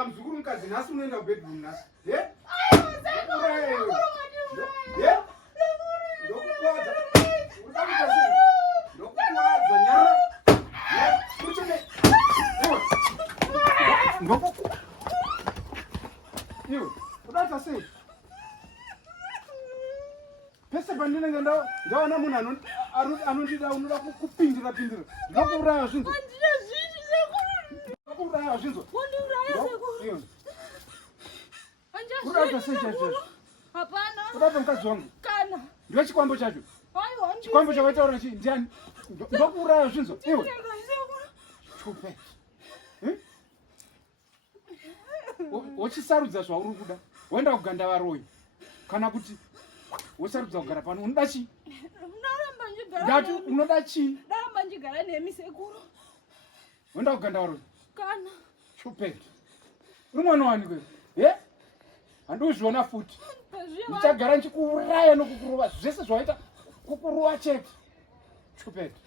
saka muzukuru mukadzi nhasi unoenda kubedroom nhasi ndokukuwadza nyara iwe udaita sei pese pandinenge ndaona munhu anondida unoda kupindira ndokuuraya zvinzo ndokuuraya zvinzo udaita sei chaizvozvo udaita mukadzi wangu ndiwe chikwambo chacho chikwambo chavaitaura chii ndiani ndokuuraya zvinzo iwe chupe wochisarudza zvauri kuda woenda kuganda varoyi kana kuti wosarudza kugara pano unoda chii ndati unoda chii woenda kuganda varoyi chupeti uri mwana wani kwe handozviona futi ndichagara ndichikuuraya nokukurova zvese zvaita kukurova chete chupeti